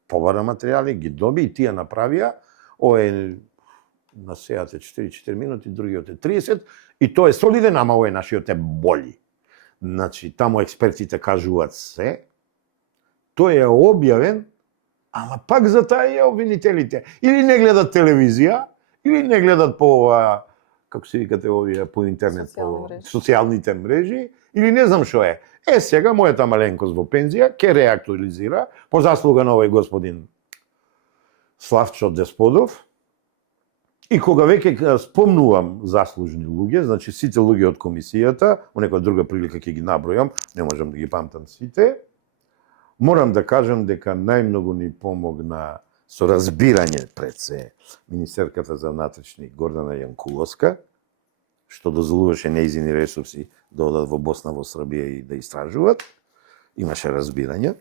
побара материјали, ги доби и тие направија. Овој на сејат е 44 минути, другиот е 30, и тоа е солиден, ама овој нашиот е бољи. Значи, таму експертите кажуваат се, тој е објавен, ама пак за таа е обвинителите. Или не гледат телевизија, или не гледат по, како се викате овие, по интернет, по социјалните мрежи, или не знам што е. Сега, мојата маленкост во пензија, ќе реактуализира, по заслуга на овој господин Славчо Десподов. И кога веќе спомнувам заслужни луѓе, значи сите луѓе од комисијата, во некоја друга прилика ќе ги набројам, не можам да ги памтам сите, морам да кажам дека најмногу ни помогна со разбирање пред се министерката за внатрешни Гордана Јанкуловска, што дозволуваше нејзини ресурси да одат во Босна, во Србија и да истражуваат. Имаше разбирање.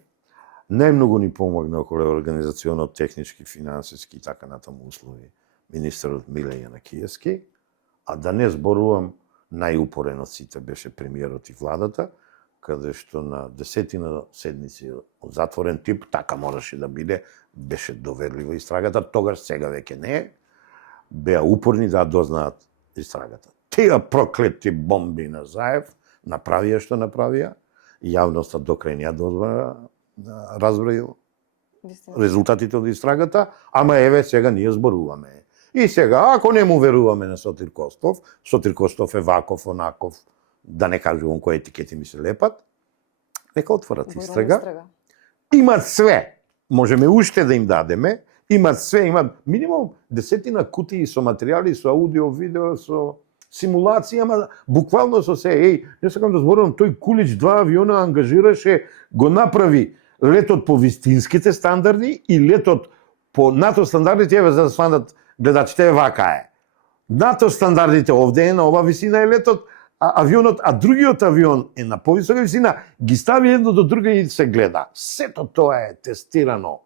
Најмногу ни помогна околу организационот, технички, финансиски и така натаму услови министерот Миле Јанакиевски, а да не зборувам, најупорен од сите беше премиерот и владата, каде што на 10 седмици од затворен тип, така мораше да биде, беше доверливо истрагата, тогаш сега веќе не е, беа упорни да дознаат истрагата. Тие проклети бомби на Заев направија што направија, јавноста до крај не разбрај резултатите од истрагата, ама еве сега ние зборуваме. И сега, ако не му веруваме на Сотир Костов е ваков, онаков, да не кажувам кои етикети ми се лепат, нека отворат истрага. Имат све, можеме уште да им дадеме, имат све, имат минимум 10 кутии со материјали, со аудио, видео, со симулација, ама буквално со се. Не сакам да зборувам, тој Кулич 2 авиона ангажираше, го направи летот по вистинските стандарди и летот по НАТО стандардите, за да сванат гледачите, вака е. НАТО стандардите овде е на ова висина е летот, авионот, а другиот авион е на повисока висина, ги стави едно до друго и се гледа. Сето тоа е тестирано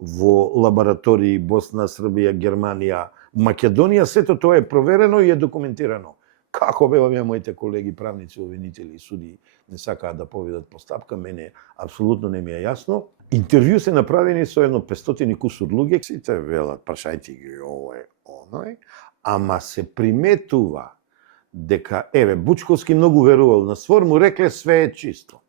во лаборатории Босна, Србија, Германија, Македонија, сето тоа е проверено и е документирано. Како бе овие моите колеги правници, обвинители и суди не сакаат да поведат постапка, мене апсолутно не ми е јасно. Интервју се направени со едно 500 и кусур луѓе, сите велат, прашајте ги овој, оној, ама се приметува дека, Бучковски многу верувал на СВОР, му рекле све е чисто.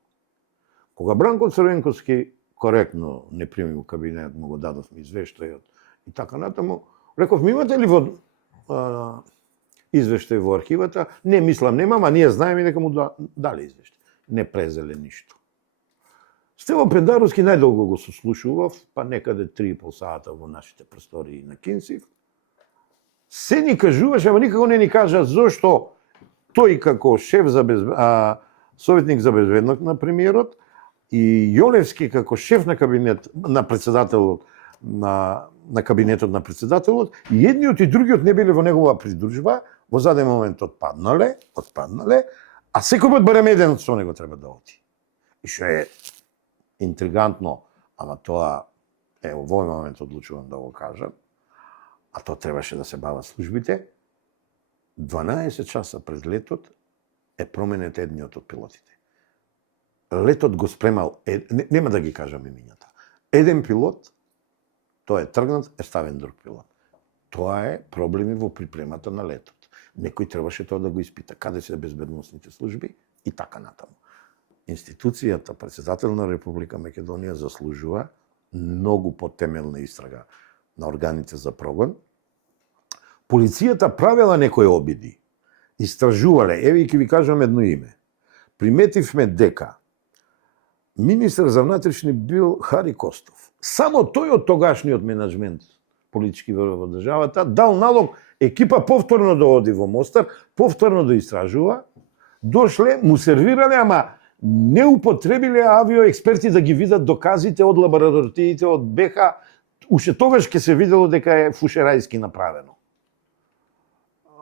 Кога Бранко Црвенковски коректно не прими во кабинет, му го дадовме извештајот и така натаму, реков, ми имате ли во извештај во архивата? Не, мислам, немам, а ние знаеме дека му дали извештај. Не презеле ништо. Стево Пендаровски најдолго го сослушував, па некаде 3,5 сата во нашите простории на Кинсив. Се ни кажуваше, ама никако не ни кажа зошто тој како шеф за советник за безбедност на премиерот и Јолевски како шеф на кабинет на председателот на кабинетот на председателот, и едниот и другиот не биле во негова придружба, во заден момент отпаднале, А секој пат барем еден со него треба да оди. И што е интригантно, ама тоа во овој момент одлучувам да го кажам, а тоа требаше да се бават службите, 12 часа пред летот е променет едниот од пилотите. Летот го спремал, нема да ги кажам имињата. Еден пилот, тој е тргнат, е ставен друг пилот. Тоа е проблеми во припремата на летот. Некој требаше тоа да го испита. Каде се безбедносните служби и така натаму. Институцијата, председател на Република Македонија заслужува многу потемелна истрага на органите за прогон. Полицијата правела некои обиди, истражувале, еве и ќе ви кажам едно име. Приметивме дека министер за внатрешни бил Хари Костов. Само тој од тогашниот менаџмент политички во државата дал налог екипа повторно да оди во Мостар, повторно да истражува, дошле, му сервирале, ама не употребиле авиоексперти да ги видат доказите од лабораториите од БХ, уште тогаш ќе се видело дека е фушерајски направено.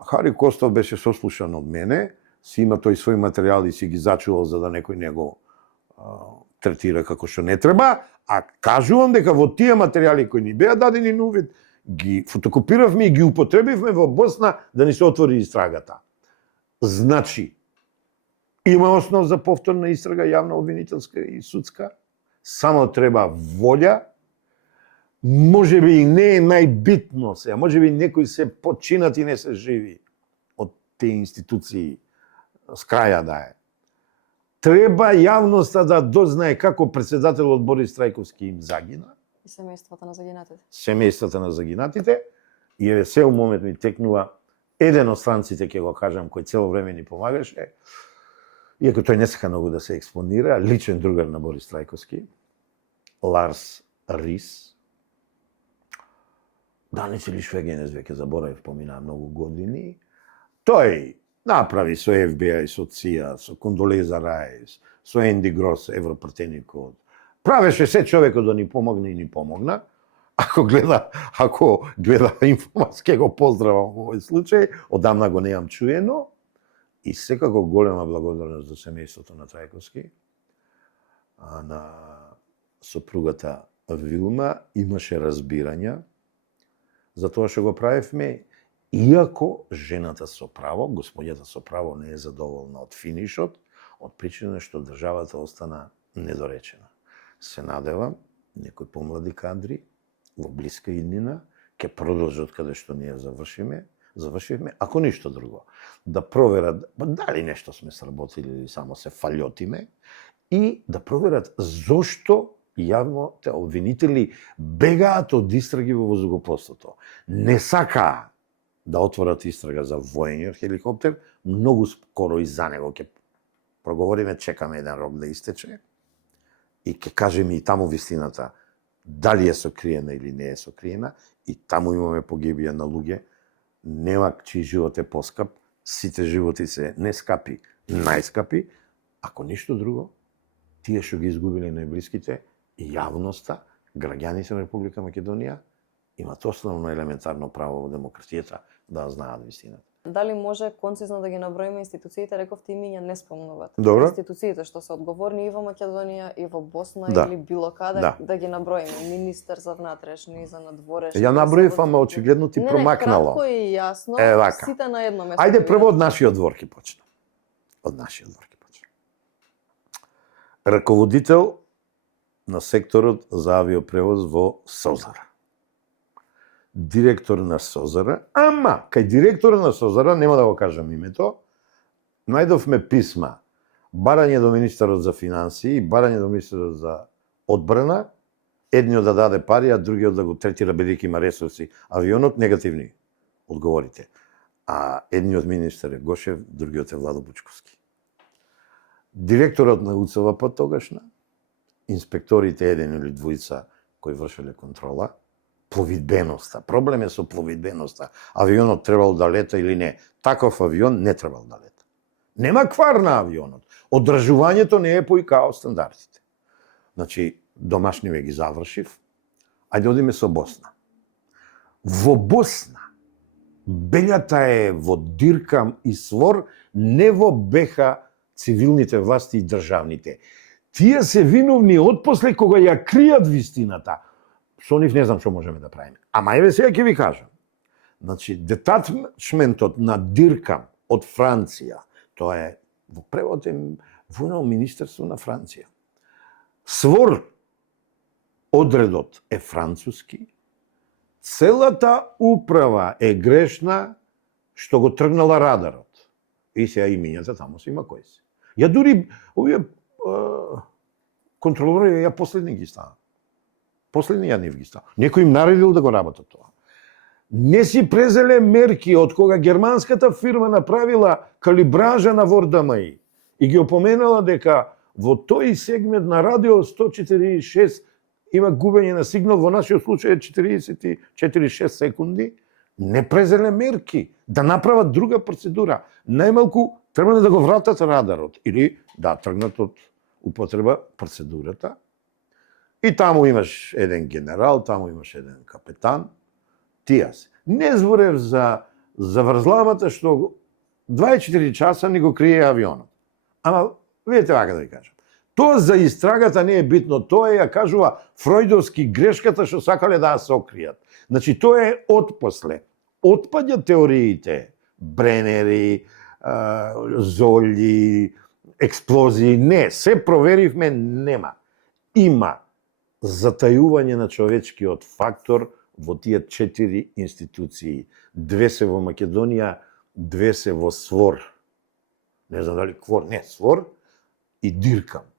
Хари Костов беше сослушан од мене, си има тој своји материјали, си ги зачувал за да некој не го третира како што не треба, а кажувам дека во тие материјали кои ни беа дадени на увид, ги фотокопиравме и ги употребивме во Босна да ни се отвори истрагата. Значи, има основ за повторна истрага, јавна обвинителска и судска, само треба волја, можеби и не е најбитно се, можеби некои се починат и не се живи од тие институции с краја да е. Треба јавноста да дознае како председателот Борис Трајковски им загина. И семејствата на загинатите. Семејствата на загинатите. И еве се момент ми текнува еден од странците, ќе го кажам, кој цело време ни помагаше, иако тој не сака многу да се експонира, личен другар на Борис Трајковски, Ларс Рис. Даниц или Швегенес, веќе заборавив, поминаа многу години. Тој направи со FBI, со ЦИА, со Кондолеза Рајс, со Енди Грос, европратеникот. Правеше се човекот да ни помогне и ни помогна. Ако гледа Инфомакс, ќе го поздравам во овој случај, одамна го неам чуено. И секако голема благодарност за семејството на Трајковски, на сопругата Вилма, имаше разбирања за тоа што го правевме, иако жената со право, господјата со право не е задоволна од финишот, од причина што државата остана недоречена. Се надевам, некои помлади кадри во блиска иднина ќе продолжат каде што ние завршивме, ако ништо друго, да проверат дали нешто сме сработили или само се фалјотиме и да проверат зошто јавните обвинители бегаат од истраги во воздухопловството. Не сакаа да отворат истрага за воениот хеликоптер, многу скоро и за него ќе проговориме, чекаме еден рок да истече и ќе кажеме и таму вистината дали е сокриена или не е сокриена, и таму имаме погибија на луѓе. Нема чиј живот е поскап, сите животи се не скапи, најскапи, ако ништо друго, тие што ги изгубиле најблиските, и јавноста, граѓаните на Република Македонија, имат основно елементарно право во демократијата да знаат вистината. Дали може концизно да ги наброиме институциите, рековте имиња не спомнуват. Добро. Институциите што се одговорни и во Македонија, и во Босна, Да. или било каде, Да. да ги наброиме. Министер за внатрешни, за надворешни. Ја наброив, ама очигледно ти промакнало. Не, кратко и јасно, Е, вака. сите на едно место. Ајде прво од нашиот двор ќе почнем. Од нашиот двор ќе почнем. Раководител на секторот за авиопревоз во Созара. Директор на Созара, ама кај директора на Созара, нема да го кажам името, најдовме писма, барање до министерот за финансии, барање до министерот за одбрана, едниот да даде пари, а другиот да го третира бидејќи има ресурси. Авионот негативни одговорите. А едниот министер е Гошев, другиот е Владо Бучковски. Директорот на УЦВП тогашна, инспекторите еден или двојца кои вршеле контрола, пловидбеноста. Проблем е со пловидбеноста. Авионот требал да лета или не. Таков авион не требал да лета. Нема квар на авионот. Одржувањето не е по ИКАО стандардите. Значи, домашниве ги завршив. Ајде одиме со Босна. Во Босна, бељата е во диркам и свор, не во БХ цивилните власти и државните. Тие се виновни отпосле кога ја кријат вистината. Со нив не знам што можеме да правиме. Ама еве сега ќе ви кажам. Значи, детачментот на Диркам од Франција, тоа е во превод е војно министерство на Франција. СВОР одредот е француски. Целата управа е грешна што го тргнала радарот. И сега имињата таму се има кои се. Ја дури овие контролори ја последни ги стана. Последни ја нив ги стана. Некој им наредил да го работат тоа. Не си презеле мерки од кога германската фирма направила калибража на ВОР-ДМИ и ги опоменала дека во тој сегмент на радио 146 има губење на сигнал, во нашиот случај е 44,6 секунди, не презеле мерки да направат друга процедура. Најмалку требале да го вратат радарот или да тргнат од употреба процедурата. И таму имаш еден генерал, таму имаш еден капетан. Тија се. Не зборев за врзлавата што 24 часа ни го крие авионот. Ама, видите вака да ви кажам. Тоа за истрагата не е битно, тоа ја кажува фројдовски грешката што сакале да ја сокријат. Значи, тоа е отпосле. Отпаѓа теориите, бренери, золји, експлозии, не, се проверивме, нема. Има затајување на човечкиот фактор во тие 4 институции. 2 се во Македонија, 2 се во СВОР. Не знам дали КВОР, не, СВОР и Диркам.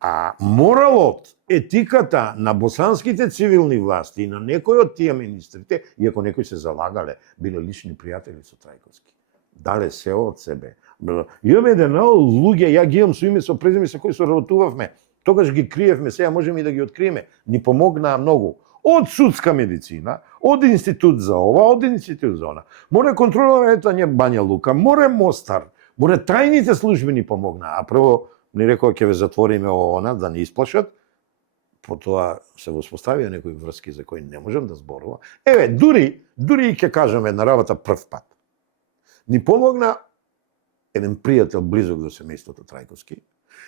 А моралот, етиката на босанските цивилни власти и на некои од тие министрите, иако некои се залагале, биле лични пријатели со Трајковски, дале се од себе. Имаме еден луѓе, ја ги имам со име, со презиме со кои соработувавме, тогаш ги криевме, сега можеме и да ги откриеме. Ни помогнаа многу. Од судска медицина, од институт за ова, од институт за она. Море контролирање Бања Лука, море Мостар, море тајните служби ни помогнаа. А прво ни рекоа ќе ве затвориме она да не исплашат, потоа се воспоставија некои врски за кои не можам да зборувам. Еве, дури и ќе кажам една работа прв пат. Ни помогна еден пријател близок до семејството Трајковски.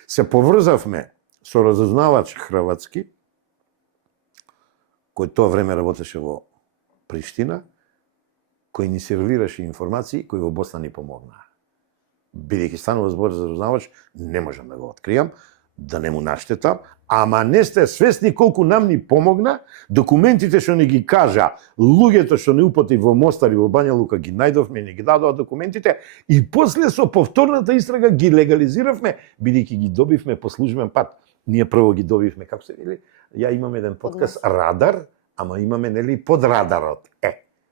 Се поврзавме со разузнавач хрватски, кој тоа време работеше во Приштина, кој ни сервираше информации, кои во Босна ни помогнаа. Бидејќи станува збор за разузнавач, не можам да го откријам, да не му наштетам, ама не сте свесни колку нам ни помогна, документите што ни ги кажа, луѓето што ни упати во Мостар и во Бања Лука ги најдовме, ни ги дадоа документите и после со повторната истрага ги легализиравме, бидејќи ги добивме по службен пат. Ние прво ги добивме, како се вели, ја имам еден подкаст Радар, ама имаме нели под радарот.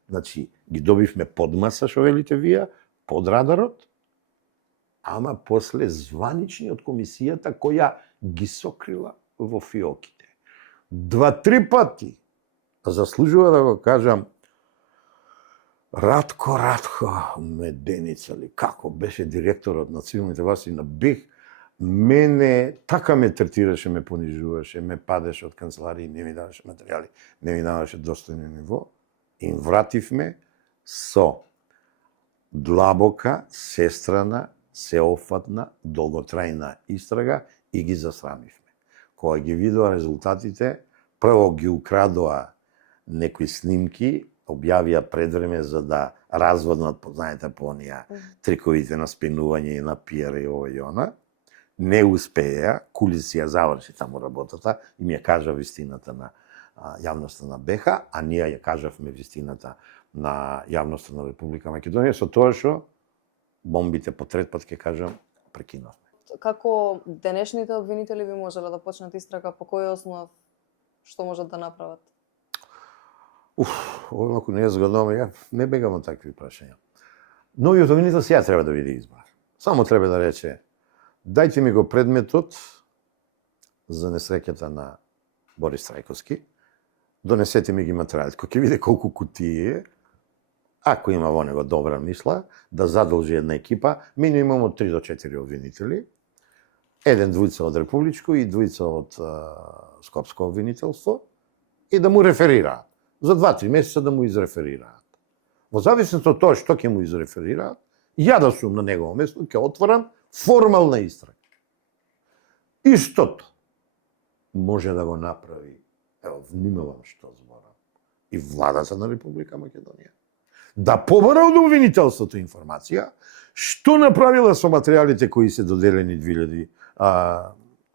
Значи ги добивме под маса, што велите вие, под радарот, ама после званични од комисијата која ги сокрила во фиоките. 2-3 пати заслужува да го кажам Радко Меденица ли, како беше директорот на цивилните власти на БИХ, мене така ме третираше, ме понижуваше, ме падеше од канцеларија, не ми даваше материјали, не ми даваше достојно ниво. Им вративме со длабока, сестрана, сеофатна, долготрајна истрага и ги засрамивме. Кога ги видоа резултатите, прво ги украдоа некои снимки, објавија пред време за да разводнат, знаете, по онија триковите на спинување и на пиар и ова и она. Не успеа, Кулис ја заврши таму работата и ми ја кажа вистината на јавноста на БХ, а ние ја кажавме вистината на јавноста на Република Македонија, со тоа што бомбите по трет пат, ќе кажам, прекинавме. Како денешните обвинители би можеле да почнат истрага, по кој основ, што можат да направат? Ова малку не е згодно, ја не бегам од такви прашања. Новиот обвинител сега треба да биде избран. Само треба да рече, дајте ми го предметот за несреќата на Борис Трајковски, донесете ми ги материјалите. Кога ќе види колку кутии е, ако има во него добра мисла, да задолжи една екипа, минимум од 3 до 4 обвинители, двојца од Републичко и двојца од Скопско обвинителство, и да му реферираат. За 2-3 месеца да му изреферираат. Во зависност од тоа што ќе му изреферираат, ја да сум на негово место, ќе отворам формална истрага. Истото може да го направи, ево, внимавам што зборам, и владата на Република Македонија. Да побара од обвинителството информација, што направила со материјалите кои се доделени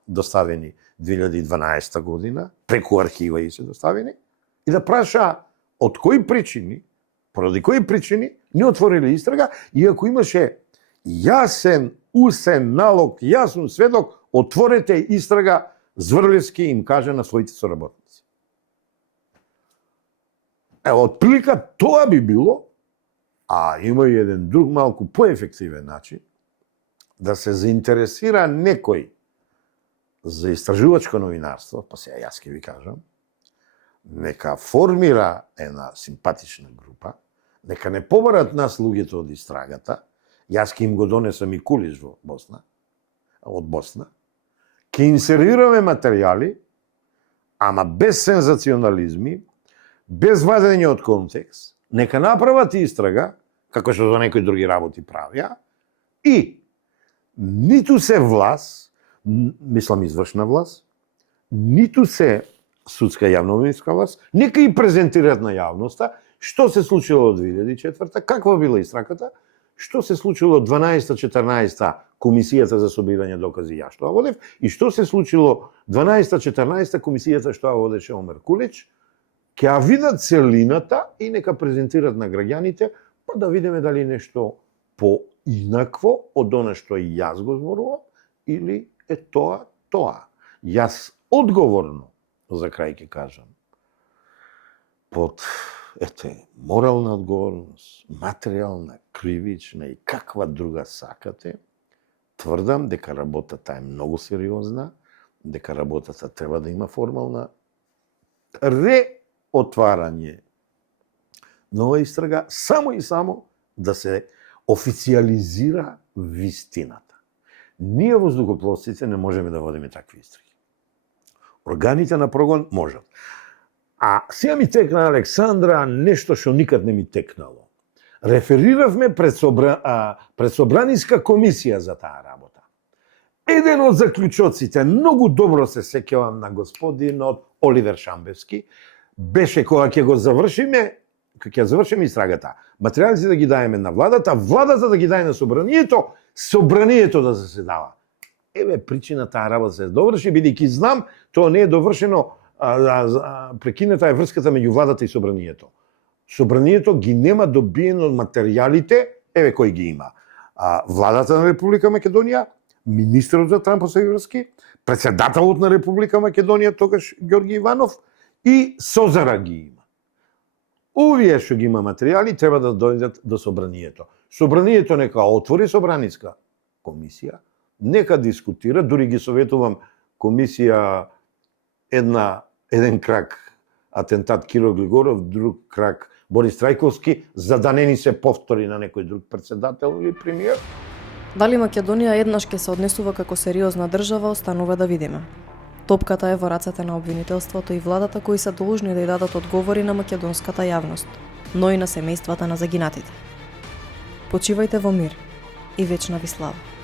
доставени 2012 година, преку архива и се доставени, и да праша од кои причини, поради кои причини не отворили истрага, иако имаше јасен, усен налог, јасен сведок, отворете истрага, Зврлевски им каже на своите соработници. Ево, отприлика тоа би било, а има и еден друг малку поефективен начин, да се заинтересира некој за истражувачко новинарство, па сега јас ќе ви кажам, нека формира една симпатична група, нека не побарат нас луѓето од истрагата, јас ќе им го донесам и кулиш во Босна, од Босна, ќе им сервираме материјали, ама без сензационализми, без вадење од контекст, нека направат истрага, како што за некои други работи правија, и ниту се власт, мислам извршна власт, ниту се судска јавновинска власт, нека и презентираат на јавноста што се случило од 2004, каква била истраката, што се случило од 12-14 комисијата за собирање докази ја што водев и што се случило 12-14 комисијата што водеше Омер Кулич, ќе ја видат целината и нека презентираат на граѓаните, па да видиме дали нешто поинакво од она што и јас го зборувам или е тоа. Јас одговорно за крај ќе кажам, под морална одговорност, материјална, кривична и каква друга сакате, тврдам дека работата е многу сериозна, дека работата треба да има формална реотварање нова истрага, само и само да се официализира вистината. Ние воздухопловците не можеме да водиме такви истраги. Органите на прогон можат. А сега ми текна, Александра, нешто што никад не ми текнало. Рефериравме пред Собраниска комисија за таа работа. Еден од заклучоците, многу добро се сеќавам на господинот Оливер Шамбевски, беше кога ќе го завршиме, кога ќе завршиме истрагата, материјалите да ги даеме на владата, владата да ги даде на собранието, собранието да заседава. Еве причина таа работа се доврши, бидејќи знам, тоа не е довршено, прекината е врската меѓу владата и собранието. Собранието ги нема добиено материјалите, еве кој ги има. Владата на Република Македонија, министерот за транспортни врски, председателот на Република Македонија, тогаш Ѓорги Иванов, и Созара ги има. Овие што ги има материјали треба да дојдат до собранието. Собранието нека отвори собраниска комисија, нека дискутира, дури ги советувам комисија еден крак атентат Киро Глигоров, друг крак Борис Трајковски, за да не ни се повтори на некој друг председател или премиер. Дали Македонија еднаш ќе се однесува како сериозна држава, останува да видиме. Топката е во рацете на обвинителството и владата кои се должни да ја дадат одговори на македонската јавност, но и на семејствата на загинатите. Почивајте во мир и вечна ви слава.